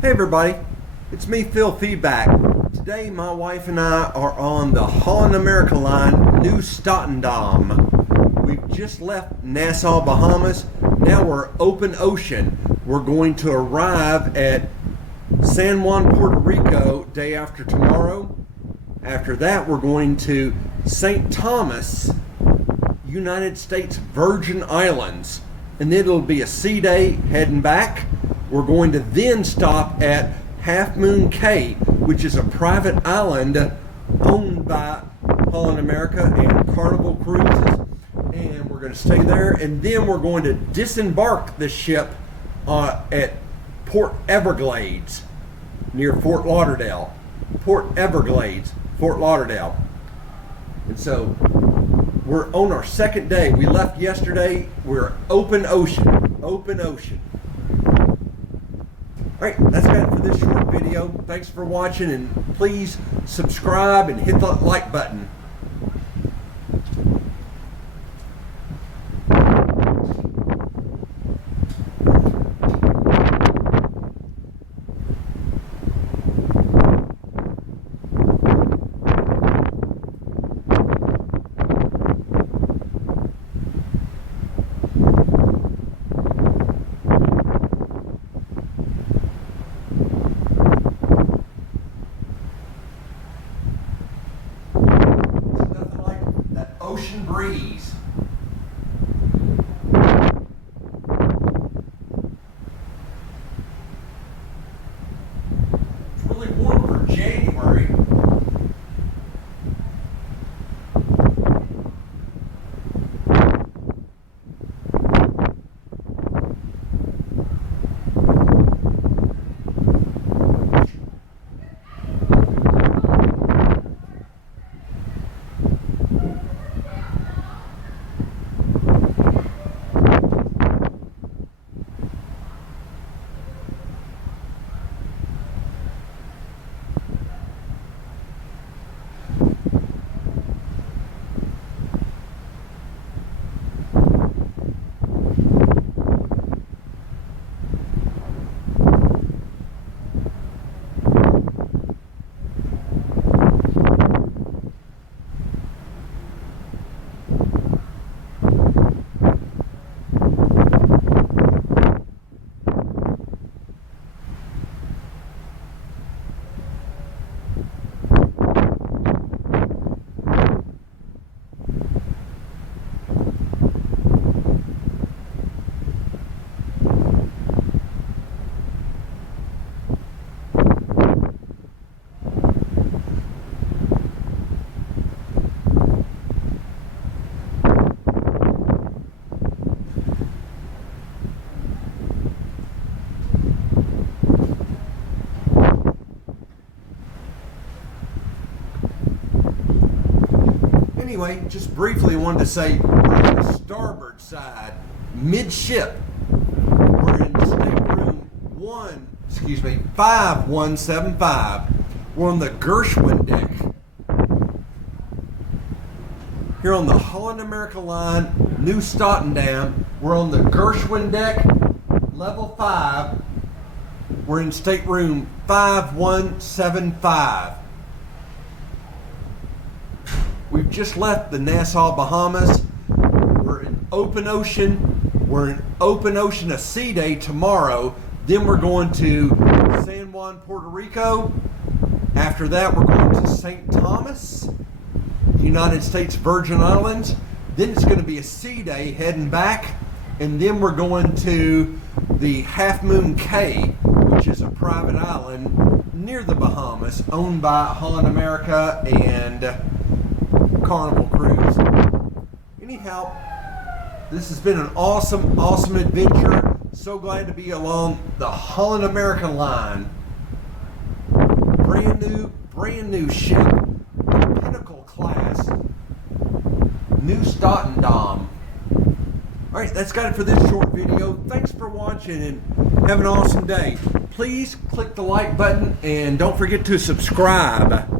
Hey everybody, it's me, Philfeedback. Today my wife and I are on the Holland America line, Nieuw Statendam. We've just left Nassau Bahamas. Now we're open ocean. We're going to arrive at Juan Puerto Rico day after tomorrow. After that we're going to St. Thomas, United States Virgin Islands. And then it'll be a sea day heading back. We're going to then stop at Half Moon Cay, which is a private island owned by Holland America and Carnival Cruises. And we're going to stay there. And then we're going to disembark the ship at Port Everglades near Fort Lauderdale. Port Everglades, Fort Lauderdale. And so we're on our second day. We left yesterday. We're open ocean. Open ocean. Alright, that's got it for this short video. Thanks for watching, and please subscribe and hit the like button. Ocean breeze. It's really warm for January. Anyway, just briefly wanted to say we're on the starboard side, midship. We're in stateroom 5175. We're on the Gershwin deck. Here on the Holland America line, Nieuw Statendam, we're on the Gershwin deck, level 5. We're in stateroom 5175. We've just left the Nassau Bahamas. We're in open ocean. We're in open ocean a sea day tomorrow. Then we're going to Juan Puerto Rico. After that, we're going to St. Thomas, United States Virgin Islands. Then it's going to be a sea day heading back. And then we're going to the Half Moon Cay, which is a private island near the Bahamas, owned by Holland America and Carnival Cruise. Anyhow, this has been an awesome adventure. So glad to be along the Holland America line. Brand new ship, Pinnacle class, Nieuw Statendam. Alright, that's got it for this short video. Thanks for watching and have an awesome day. Please click the like button and don't forget to subscribe.